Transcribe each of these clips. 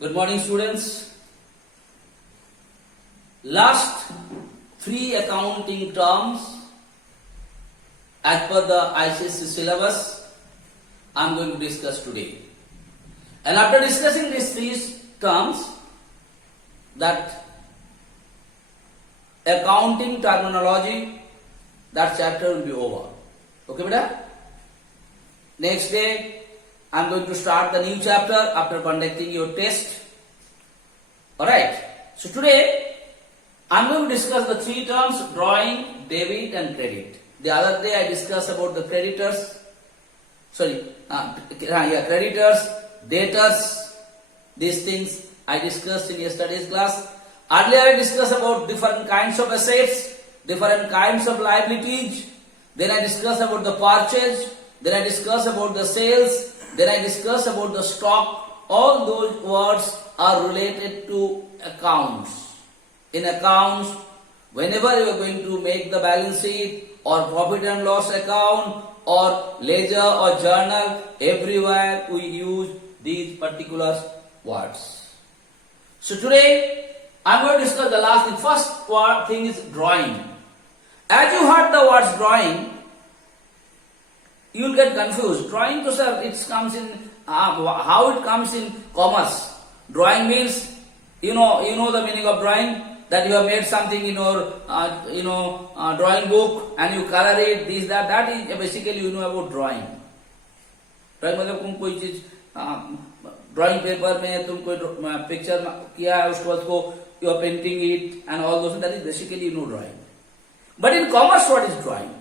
Good morning, students. Last three accounting terms as per the ICSE syllabus I am going to discuss today. And after discussing these three terms, that accounting terminology, that chapter will be over. Okay, beta? Next day, I am going to start the new chapter after conducting your test. Alright. So today, I am going to discuss the three terms: drawing, debit and credit. The other day I discussed about the creditors, creditors, debtors, these things I discussed in yesterday's class. Earlier I discussed about different kinds of assets, different kinds of liabilities. Then I discussed about the purchase. Then I discussed about the sales. Then I discussed about the stock. All those words are related to accounts. In accounts, whenever you are going to make the balance sheet or profit and loss account or ledger or journal, everywhere we use these particular words. So today, I am going to discuss the last thing. First thing is drawing. As you heard the words drawing, you will get confused. Drawing, to sir, it comes in how it comes in commerce. Drawing means you know the meaning of drawing, that you have made something in your drawing book and you color it, this that. That is basically you know about drawing. Drawing मतलब तुम कोई चीज drawing paper में तुम कोई picture किया है, उसके बाद को you are painting it and all those. That is basically drawing. But in commerce, what is drawing?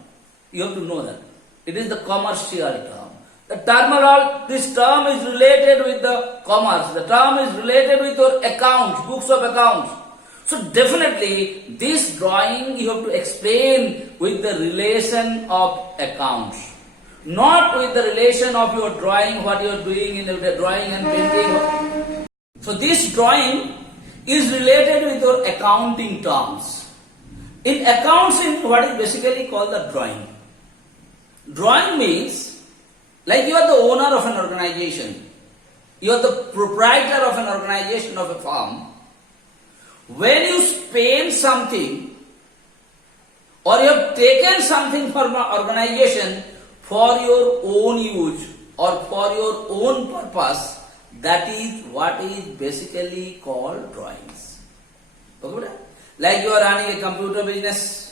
You have to know that. It is the commercial term. This term is related with the commerce. The term is related with your accounts, books of accounts. So definitely this drawing you have to explain with the relation of accounts. Not with the relation of your drawing, what you are doing in the drawing and painting. So this drawing is related with your accounting terms. In accounting, what is basically called the drawing. Drawing means, like you are the owner of an organization, you are the proprietor of an organization, of a firm. When you spend something or you have taken something from an organization for your own use or for your own purpose, that is what is basically called drawings. Okay? Like you are running a computer business,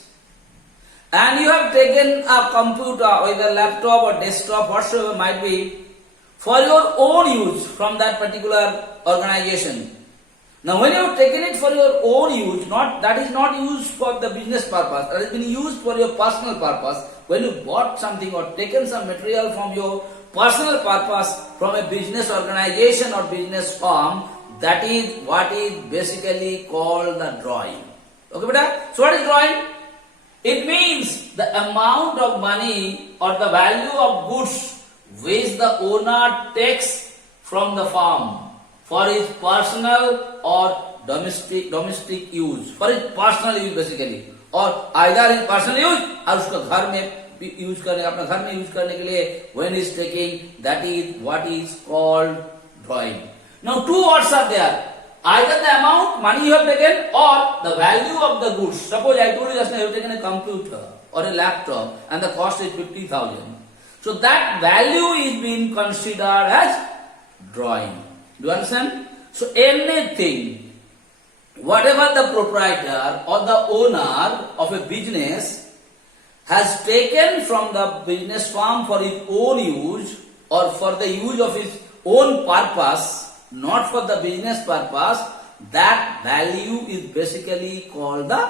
and you have taken a computer, either laptop or desktop, whatsoever might be, for your own use from that particular organization. Now when you have taken it for your own use, that is not used for the business purpose, that has been used for your personal purpose. When you bought something or taken some material from your personal purpose from a business organization or business firm, that is what is basically called the drawing. Okay, beta? So what is drawing? It means the amount of money or the value of goods which the owner takes from the firm for his personal or domestic use. For his personal use basically. Or either his personal use or उसका घर में use करने, अपना घर में use करने के लिए when he is taking, that is what is called drawing. Now two words are there. Either the amount money you have taken or the value of the goods. Suppose I told you just now you have taken a computer or a laptop and the cost is 50,000. So that value is being considered as drawing. Do you understand? So anything, whatever the proprietor or the owner of a business has taken from the business firm for his own use or for the use of his own purpose, not for the business purpose, that value is basically called the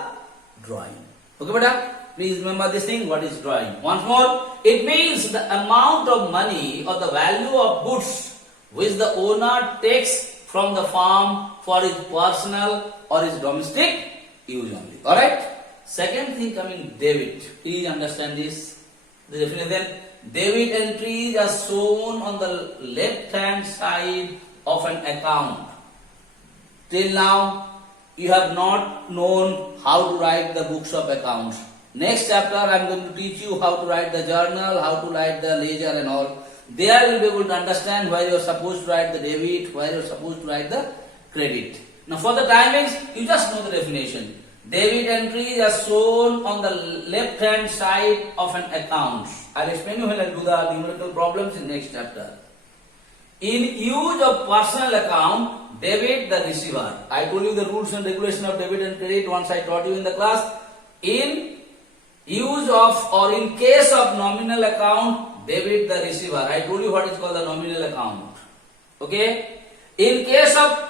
drawing. Okay, beta? Please remember this thing, what is drawing. Once more, it means the amount of money or the value of goods which the owner takes from the firm for his personal or his domestic use only. Alright? Second thing coming, debit. Please understand this. The definition. Debit entries are shown on the left hand side of an account. Till now, you have not known how to write the books of accounts. Next chapter, I am going to teach you how to write the journal, how to write the ledger and all. there you will be able to understand where you are supposed to write the debit, where you are supposed to write the credit. Now for the timings, you just know the definition. Debit entries are shown on the left hand side of an account. I'll explain you when I do the numerical problems in next chapter. In use of personal account, debit the receiver. I told you the rules and regulation of debit and credit once I taught you in the class. In use of or in case of nominal account, debit the receiver. I told you what is called the nominal account. Okay? In case of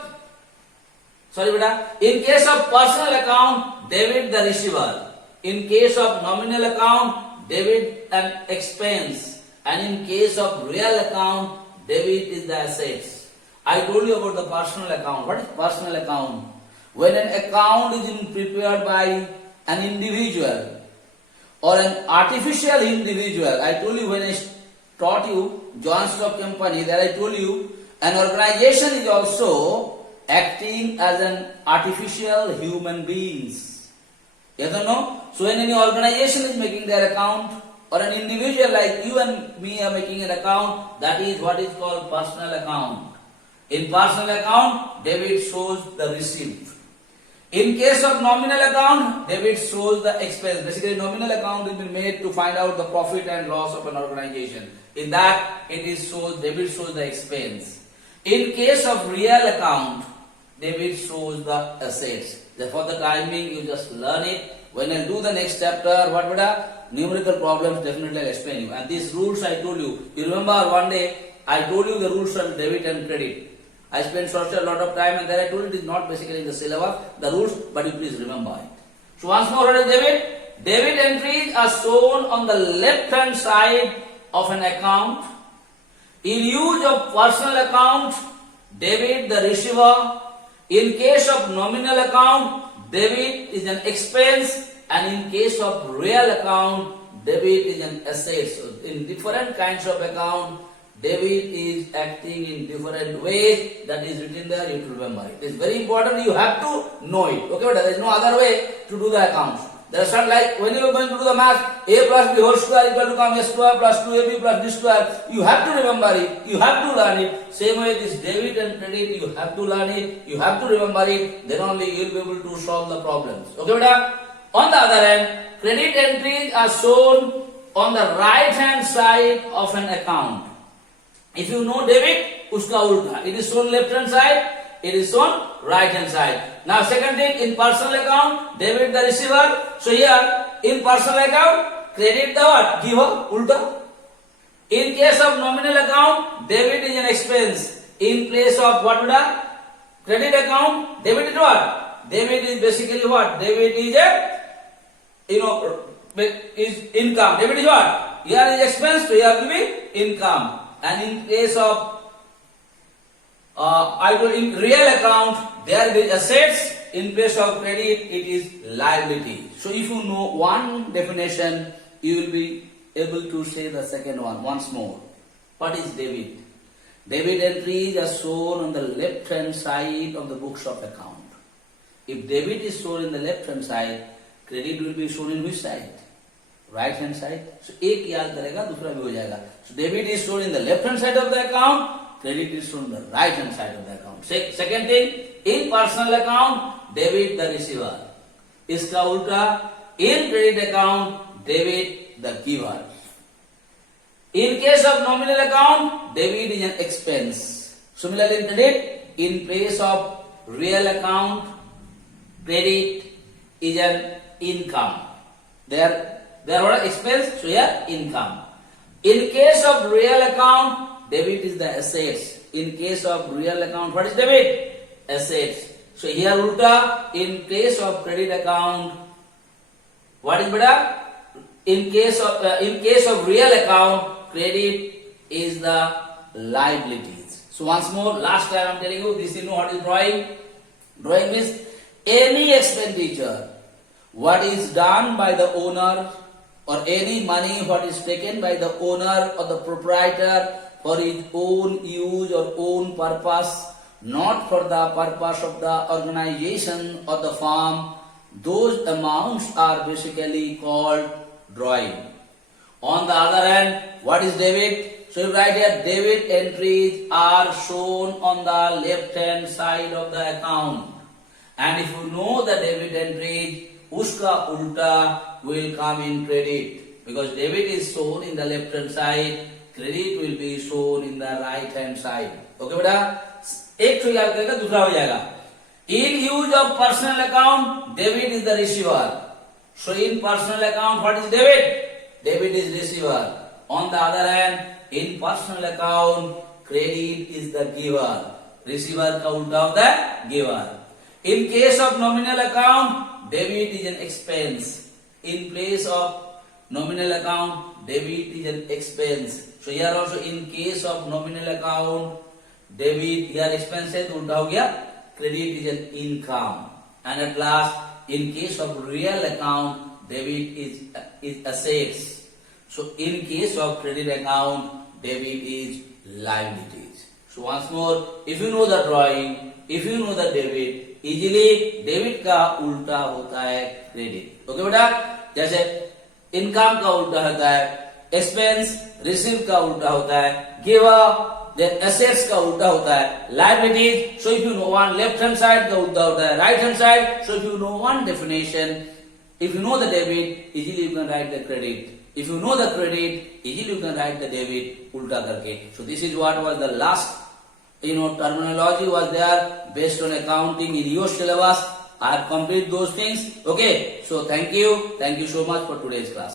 in case of personal account, debit the receiver. In case of nominal account, debit an expense. And in case of real account, debit is the assets. I told you about the personal account. What is personal account? When an account is prepared by an individual or an artificial individual. I told you when I taught you Joint Stock Company, there I told you an organization is also acting as an artificial human beings. Yes or no? So when any organization is making their account or an individual like you and me are making an account, that is what is called personal account. In personal account, debit shows the receipt. In case of nominal account, debit shows the expense. Basically, nominal account has been made to find out the profit and loss of an organization. In that, debit shows the expense. In case of real account, debit shows the assets. Therefore, the timing you just learn it. When I do the next chapter, what would numerical problems definitely I'll explain you. And these rules I told you. You remember one day I told you the rules on debit and credit. I spent a lot of time and then I told you it is not basically in the syllabus, the rules, but you please remember it. So once more, what is debit? Debit entries are shown on the left hand side of an account. In use of personal account, debit the receiver. In case of nominal account, debit is an expense, and in case of real account, debit is an asset. So in different kinds of account, debit is acting in different ways. That is written there, you have to remember it. It is very important, you have to know it. Okay, but there is no other way to do the accounts. There is not like when you are going to do the math, a plus b whole square equal to come a square plus 2ab plus b square. You have to remember it, you have to learn it. Same way this debit and credit, you have to learn it, you have to remember it. Then only you will be able to solve the problems. Okay, beta? On the other hand, credit entries are shown on the right hand side of an account. If you know debit, uska ulta. It is shown left hand side, it is shown right hand side. Now second thing, in personal account, debit the receiver. So here, in personal account, credit the what? Giver, ulta. In case of nominal account, debit is an expense. In place of what would credit account, debit is what? Debit is basically what? Debit is a, is income. Debit is what? Here is expense, so here will be income. And in case of in real account, there is assets. In place of credit, it is liability. So if you know one definition, you will be able to say the second one once more. What is debit? Debit entries are shown on the left hand side of the books of account. If debit is shown in the left hand side, credit will be shown in which side? Right hand side. So एक याद करेगा, दूसरा भी हो जाएगा. So debit is shown in the left hand side of the account, credit is shown in the right hand side of the account. Second thing, in personal account, debit the receiver. इसका उल्टा, in credit account, debit the giver. In case of nominal account, debit is an expense. Similarly in credit, in place of real account, credit is an income. There are what expense, so here income. In case of real account, debit is the assets. In case of real account, what is debit? Assets. So here ulta, in case of credit account, what is beta? In case of real account, credit is the liabilities. So once more, last time I am telling you, this you know what is drawing. Drawing means any expenditure what is done by the owner or any money what is taken by the owner or the proprietor for his own use or own purpose, not for the purpose of the organization or the firm, those amounts are basically called drawing. On the other hand, what is debit? So you write here debit entries are shown on the left hand side of the account. And if you know the debit entries, uska ulta will come in credit. Because debit is shown in the left hand side, credit will be shown in the right hand side. Okay बेटा? एक तो याद करेगा, दूसरा हो जाएगा. In use of personal account, debit is the receiver. So in personal account, what is debit? Debit is receiver. On the other hand, in personal account, credit is the giver. Receiver का उल्टा होता है giver. In case of nominal account, debit is an expense. In place of nominal account, debit is an expense. So here also in case of nominal account, debit here expense है तो उल्टा हो गया, credit is an income. And at last, in case of real account, debit is assets. So in case of credit account, debit is liabilities. So once more, if you know the drawing, if you know the debit, easily debit का उल्टा होता है credit. Okay बेटा? जैसे income का उल्टा होता है expense, receive का उल्टा होता है giver, then assets का उल्टा होता है liabilities. So if you know one left hand side का उल्टा होता है right hand side. So if you know one definition, if you know the debit, easily you can write the credit. If you know the credit, easily you can write the debit उल्टा करके. So this is what was the last terminology was there based on accounting in your syllabus. I have completed those things. Okay. So thank you so much for today's class.